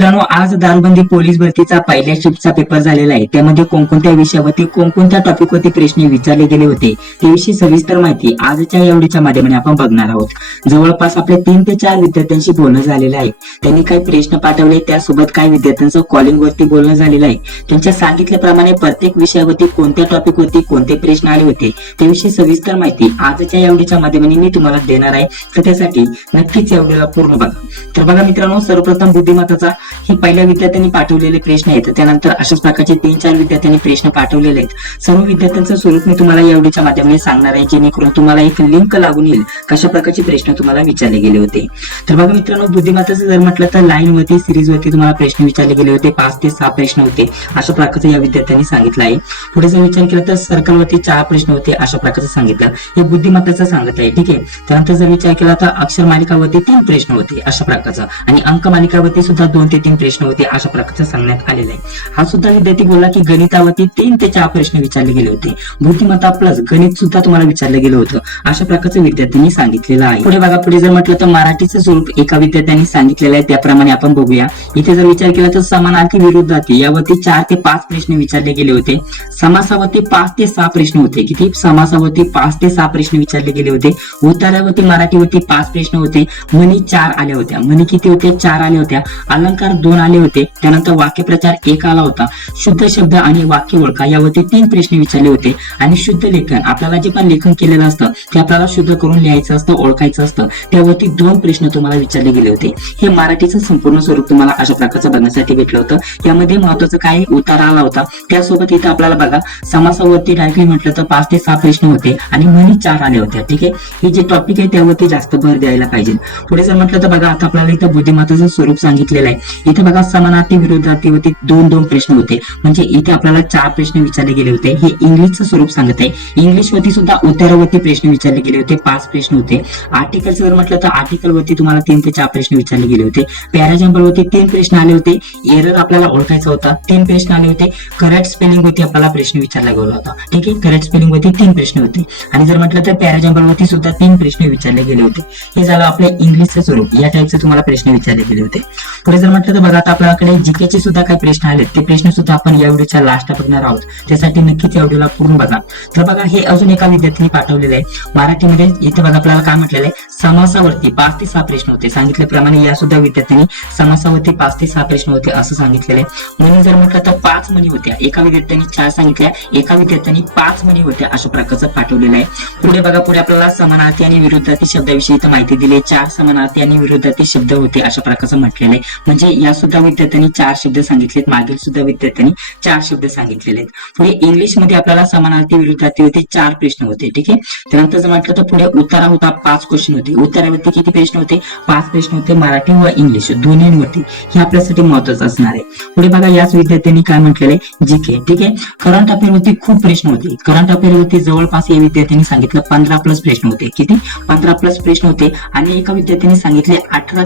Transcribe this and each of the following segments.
मित्रांनो, आज दारूबंदी पोलीस भरतीचा पहिल्या शिफ्टचा पेपर झालेला आहे. त्यामध्ये कोणकोणत्या विषयावरती कोणकोणत्या टॉपिकवरती प्रश्न विचारले गेले होते त्याविषयी सविस्तर माहिती आजच्या या व्हिडिओच्या माध्यमाने आपण बघणार आहोत. जवळपास आपल्या 3 ते 4 विद्यार्थ्यांशी बोलणं झालेलं आहे. त्यांनी काही प्रश्न पाठवले, त्यासोबत काही विद्यार्थ्यांचं कॉलिंग वरती बोलणं झालेलं आहे. त्यांच्या सांगितल्याप्रमाणे प्रत्येक विषयावरती कोणत्या टॉपिकवरती कोणते प्रश्न आले होते त्याविषयी सविस्तर माहिती आजच्या या व्हिडिओच्या माध्यमाने मी तुम्हाला देणार आहे. तर त्यासाठी नक्कीच या व्हिडिओला पूर्ण बघा. तर बघा मित्रांनो, सर्वप्रथम बुद्धिमत्ताचा हे पहिल्या विद्यार्थ्यांनी पाठवलेले प्रश्न आहेत. त्यानंतर अशाच प्रकारचे 3-4 विद्यार्थ्यांनी प्रश्न पाठवलेले आहेत. सर्व विद्यार्थ्यांचं स्वरूप मी तुम्हाला या व्हिडिओच्या माध्यमाने सांगणार आहे, जेणेकरून तुम्हाला एक लिंक लागून येईल कशा प्रकारचे प्रश्न तुम्हाला विचारले गेले होते. तर बघा मित्रांनो, बुद्धिमत्ताचं जर म्हटलं तर लाईन वरती सिरीज वरती तुम्हाला प्रश्न विचारले गेले होते. 5 ते 6 प्रश्न होते अशा प्रकारचं या विद्यार्थ्यांनी सांगितलं आहे. पुढे जर विचार केला तर सर्कल वरती 4 प्रश्न होते अशा प्रकारचं सांगितलं. हे बुद्धिमत्ताचं सांगत आहे, ठीक आहे. त्यानंतर जर विचार केला तर अक्षर मालिकावरती 3 प्रश्न होते अशा प्रकारचं, आणि अंक मालिकावरती सुद्धा 2 ते 3 प्रश्न होते अशा प्रकारचं सांगण्यात आलेलं आहे. हा सुद्धा विद्यार्थी बोलला की गणितावरती 3 ते 4 प्रश्न विचारले गेले होते. बुद्धिमत्ता प्लस गणित सुद्धा तुम्हाला विचारलं गेलं होतं अशा प्रकारचं विद्यार्थ्यांनी सांगितलेलं आहे. पुढे बघा, पुढे जर म्हटलं तर मराठीचं स्वरूप एका विद्यार्थ्यांनी सांगितलेलं आहे, त्याप्रमाणे आपण बघूया. इथे जर विचार केला तर समानार्थी विरुद्धार्थी यावरती 4 ते 5 प्रश्न विचारले गेले होते. समासावरती 5 ते 6 प्रश्न होते. किती? समासावरती 5 ते 6 प्रश्न विचारले गेले होते. उत्तरावरती मराठीवरती 5 प्रश्न होते. म्हणी 4 आल्या होत्या. म्हणी किती होते? 4 आल्या होत्या. अलंकार 2 आले होते. त्यानंतर वाक्यप्रचार 1 आला होता. शुद्ध शब्द आणि वाक्य ओळखा यावरती 3 प्रश्न विचारले होते. आणि शुद्ध लेखन, आपल्याला जे पण लेखन केलेलं असतं ते आपल्याला शुद्ध करून लिहायचं असतं, ओळखायचं असतं, त्यावरती 2 प्रश्न तुम्हाला विचारले गेले होते. हे मराठीचं संपूर्ण स्वरूप तुम्हाला अशा प्रकारचं बघण्यासाठी भेटलं होतं. यामध्ये महत्वाचं काय? उतारा आला होता. त्यासोबत इथं आपल्याला बघा समासावरती डायरेक्टली म्हटलं तर 5 ते 6 प्रश्न होते आणि म्हणी 4 आल्या होत्या, ठीक आहे. हे जे टॉपिक आहे त्यावरती जास्त भर द्यायला पाहिजे. पुढे जर म्हटलं तर बघा, आता आपल्याला इथं बुद्धिमत्ताचं स्वरूप सांगितलेलं आहे. इथे बघा, समानार्थी विरुद्धार्थीवरती 2-2 प्रश्न होते. म्हणजे इथे आपल्याला 4 प्रश्न विचारले गेले होते. हे इंग्लिशचं स्वरूप सांगत आहे. इंग्लिश वरती सुद्धा उत्तरावरती प्रश्न विचारले गेले होते. 5 प्रश्न होते. आर्टिकलचं जर म्हटलं तर आर्टिकल वरती तुम्हाला 3 ते 4 प्रश्न विचारले गेले होते. पॅराजम्पल वरती 3 प्रश्न आले होते. एरर आपल्याला ओळखायचा होता, 3 प्रश्न आले होते. करेक्ट स्पेलिंग वरती आपल्याला प्रश्न विचारला गेला होता, ठीक आहे. करेक्ट स्पेलिंग वरती 3 प्रश्न होते. आणि जर म्हटलं तर पॅराजम्पल वरती सुद्धा 3 प्रश्न विचारले गेले होते. हे झालं आपल्या इंग्लिशचं स्वरूप. या टाईपचे तुम्हाला प्रश्न विचारले गेले होते. पुढे जर म्हटलं तर बघा, आता आपल्याकडे जीकेचे सुद्धा काही प्रश्न आले. ते प्रश्न सुद्धा आपण या व्हिडिओच्या लास्टला बघणार आहोत. त्यासाठी नक्कीच या व्हिडिओला पूर्ण बघा. तर बघा, हे अजून एका विद्यार्थ्यांनी पाठवलेलं आहे मराठीमध्ये. इथे बघा, आपल्याला काय म्हटलेलं आहे? समासावरती 5 ते 6 प्रश्न होते. सांगितल्याप्रमाणे या सुद्धा विद्यार्थ्यांनी समासावरती 5 ते 6 प्रश्न होते असं सांगितलेलं आहे. म्हणून जर म्हटलं तर 5 म्हणी होत्या. एका विद्यार्थ्यांनी 4 सांगितल्या, एका विद्यार्थ्यांनी 5 म्हणी होत्या अशा प्रकारचं पाठवलेलं आहे. पुढे बघा, पुढे आपल्याला समानार्थी आणि विरुद्धार्थी शब्दाविषयी इथं माहिती दिली. 4 समानार्थी आणि विरुद्धार्थी शब्द होते अशा प्रकारचं म्हटलेलं आहे. म्हणजे या सुद्धा विद्यार्थ्यांनी 4 शब्द सांगितलेत. मागील सुद्धा विद्यार्थ्यांनी 4 शब्द सांगितलेले आहेत. पुढे इंग्लिश मध्ये आपल्याला समानार्थी विरुद्धार्थी होते 4 प्रश्न होते, ठीक आहे. त्यानंतर जर म्हटलं तर पुढे उत्तरा होता, 5 क्वेश्चन होते. उत्तरावरती किती प्रश्न होते? 5 प्रश्न होते. मराठी व इंग्लिश दोन्हीवरती. हे आपल्यासाठी महत्वाचं असणार आहे. पुढे बघा, याच विद्यार्थ्यांनी काय म्हटलेले? जीके, ठीक आहे. करंट अफेअर वरती खूप प्रश्न होते. करंट अफेअर वरती जवळपास या विद्यार्थ्यांनी सांगितलं 15 प्लस प्रश्न होते. किती? 15 प्लस प्रश्न होते. आणि एका विद्यार्थ्यांनी सांगितले 18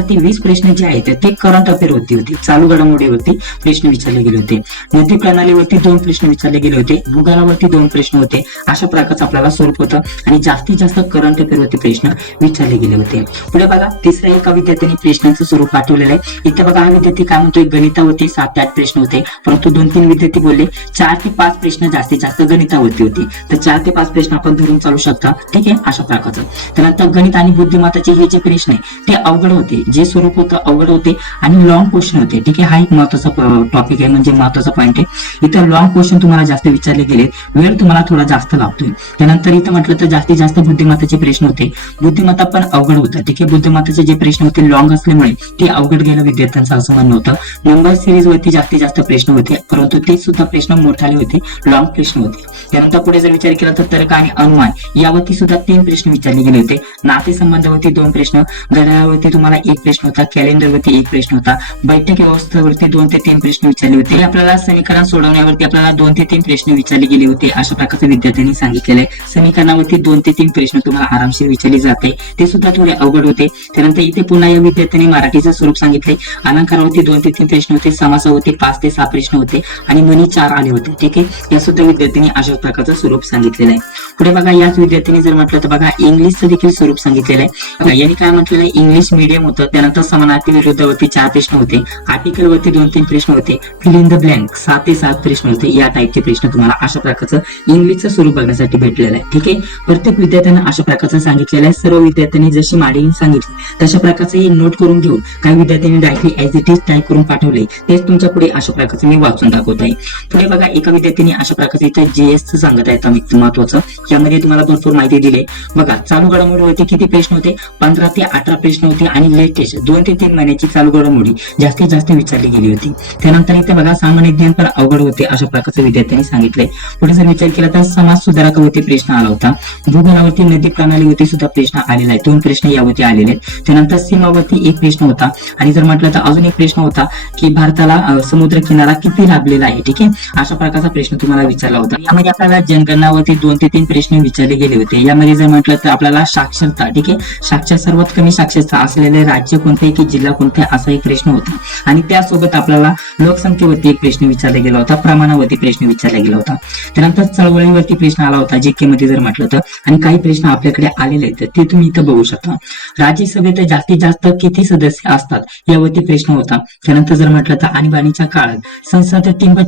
ते 20 प्रश्न जे आहेत ते करंट अफेअर वरती होते. चालू घडामोडीवरती प्रश्न विचारले गेले होते. नदी प्रणालीवरती 2 प्रश्न विचारले गेले होते. भूगोलावरती 2 प्रश्न होते. अशा प्रकारचं आपल्याला स्वरूप होतं. आणि जास्तीत जास्त करंट अफेअर वरती प्रश्न विचारले गेले होते. पुढे बघा, तिसऱ्या एका विद्यार्थ्यांनी प्रश्नांचं स्वरूप पाठवलेलं आहे. इथे बघा, हा विद्यार्थी काय म्हणतोय? गणितावरती 7 ते 8 प्रश्न होते. परंतु 2-3 विद्यार्थी बोलले 4 ते 5 प्रश्न जास्तीत जास्त गणितावरती होते. तर 4 ते 5 प्रश्न आपण धरून चालू शकता, ठीक आहे, अशा प्रकारचं. त्यानंतर गणित आणि बुद्धिमत्ताचे हे जे प्रश्न आहे ते अवघड होते. जे स्वरूप होतं अवघड होते आणि लॉंग क्वेश्चन होते, ठीक आहे. हा एक महत्वाचा टॉपिक आहे, म्हणजे महत्वाचा पॉईंट आहे. इथं लॉंग क्वेश्चन तुम्हाला जास्त विचारले गेले, वेळ तुम्हाला थोडा जास्त लागतोय. त्यानंतर इथं म्हटलं तर जास्तीत जास्त बुद्धिमत्ताचे प्रश्न होते. बुद्धिमत्ता पण अवघड होतं, ठीक आहे. बुद्धिमत्ताचे जे प्रश्न होते लॉंग असल्यामुळे ते अवघड गेलं विद्यार्थ्यांचं असं म्हणणं होतं. नंबर सिरीज वरती जास्तीत जास्त प्रश्न होते, परंतु ते सुद्धा प्रश्न मोठाले होते, लॉंग प्रश्न होते. त्यानंतर पुढे जर विचार केला तर तर्क आणि अनुमान यावरती सुद्धा 3 प्रश्न विचारले गेले होते. नातेसंबंधावरती 2 प्रश्न, घड्याळावरती तुम्हाला 1 प्रश्न होता. कॅलेंडरवरती 1 प्रश्न होता. बैठक व्यवस्थेवरती 2 ते 3 प्रश्न विचारले होते. आपल्याला समीकरण सोडवण्यावरती आपल्याला 2 ते 3 प्रश्न विचारले गेले होते अशा प्रकारचे विद्यार्थ्यांनी सांगितलेले आहे. समीकरणावरती 2 ते 3 प्रश्न तुम्हाला आरामशीर विचारले जाते, ते सुद्धा थोडे अवघड होते. त्यानंतर इथे पुन्हा या विद्यार्थ्यांनी मराठीचं स्वरूप सांगितले. अलंकारावरती 2 ते 3 प्रश्न होते. समासावरती 5 ते 6 प्रश्न होते आणि म्हणी 4 आले होते, ठीक आहे. या सुद्धा विद्यार्थ्यांनी अशा प्रकारचं स्वरूप सांगितलेलं आहे. पुढे बघा, याच विद्यार्थ्यांनी जर म्हटलं तर बघा, इंग्लिशचं देखील स्वरूप सांगितलेलं आहे. यांनी काय म्हटलेलं आहे? इंग्लिश मीडियम होतं. त्यानंतर समानार्थी जाती विरुद्धावरती 4 प्रश्न होते, आर्टिकल वरती 2-3 प्रश्न होते, फिल इन द ब्लँक 6 ते 7 प्रश्न होते. या टाईपचे प्रश्न तुम्हाला अशा प्रकारचं इंग्लिशचं स्वरूप बघण्यासाठी भेटलेलं आहे. ठीक आहे, प्रत्येक विद्यार्थ्यांना अशा प्रकारचं सांगितलेलं आहे. सर्व विद्यार्थ्यांनी जशी मांडणी सांगितली तशा प्रकारचं हे नोट करून घेऊन काही विद्यार्थ्यांनी directly as it is type करून पाठवले, तेच तुमच्या पुढे अशा प्रकारचं मी वाचून दाखवत आहे. पुढे बघा, एका विद्यार्थ्यांनी अशा प्रकारचं इथं जीएस सांगत आहे महत्वाचं. यामध्ये तुम्हाला भरपूर माहिती दिली. बघा, चालू घडामोडीवरती किती प्रश्न होते, 15 ते 18 प्रश्न होते आणि लेटेस्ट 2 ते 3 महिन्याची चालू घडामोडी जास्तीत जास्त विचारली गेली होती. त्यानंतर इथे बघा, सामान्य ज्ञान पण अवघड होते अशा प्रकारचं विद्यार्थ्यांनी सांगितलंय. पुढे जर विचार केला तर समाज सुधारकावरती प्रश्न आला होता, भूगोलावरती नदी प्रणालीवरती सुद्धा प्रश्न आलेला आहे, 2 प्रश्न यावरती आलेले आहेत. त्यानंतर सीमावरती एक प्रश्न होता आणि जर म्हटलं तर अजून एक प्रश्न होता की भारताला समुद्र किनारा किती लाभलेला आहे. ठीक आहे, अशा प्रकारचा प्रश्न तुम्हाला विचारला होता. यामध्ये आपल्याला जनगणनावरती 2 ते 3 प्रश्न विचारले गेले होते. यामध्ये जर म्हटलं तर आपल्याला साक्षरता, ठीक आहे, सर्वात कमी साक्षरता असलेले राज्य कोणते की जिल्हा कोणते असा एक प्रश्न होता आणि त्यासोबत आपल्याला लोकसंख्येवरती एक प्रश्न विचारला गेला होता, प्रमाणावरती प्रश्न विचारला गेला होता. त्यानंतर चळवळीवरती प्रश्न आला होता जीके मध्ये जर म्हटलं तर, आणि काही प्रश्न आपल्याकडे आलेले आहेत ते तुम्ही इथं बघू शकता. राज्यसभेत जास्तीत जास्त किती सदस्य असतात यावरती प्रश्न होता. त्यानंतर जर म्हटलं तर आणीबाणीच्या काळात संसद टिंब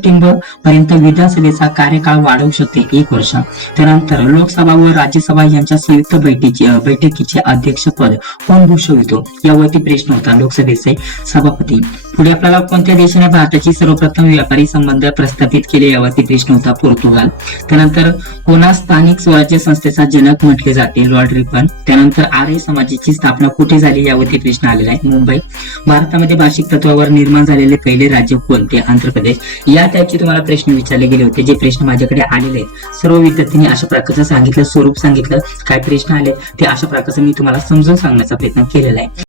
पर्यंत विधानसभेचा कार्यकाळ वाढवू शकते 1 वर्ष. त्यानंतर लोकसभा व राज्यसभा यांच्या संयुक्त बैठकीचे अध्यक्षपद कोण भूषवितो यावरती प्रश्न होता, लोकसभेचे सभापती. पुढे आपल्याला कोणत्या देशाने भारताची सर्वप्रथम व्यापारी संबंध प्रस्थापित केले यावरती प्रश्न होता, पोर्तुगाल. त्यानंतर कोणा स्थानिक स्वराज्य संस्थेचा जनक म्हटले जाते, लॉर्ड रिपन. त्यानंतर आर्य समाजाची स्थापना कुठे झाली यावरती प्रश्न आलेला आहे, मुंबई. भारतामध्ये भाषिक तत्वावर निर्माण झालेले पहिले राज्य कोणते, आंध्र प्रदेश. या टाईपचे तुम्हाला प्रश्न विचारले गेले होते, जे प्रश्न माझ्याकडे आलेले आहेत. सर्व विद्यार्थ्यांनी अशा प्रकारचं सांगितलं, स्वरूप सांगितलं, काय प्रश्न आले ते अशा प्रकारचं मी तुम्हाला समजून सांगण्याचा प्रयत्न केलेला आहे.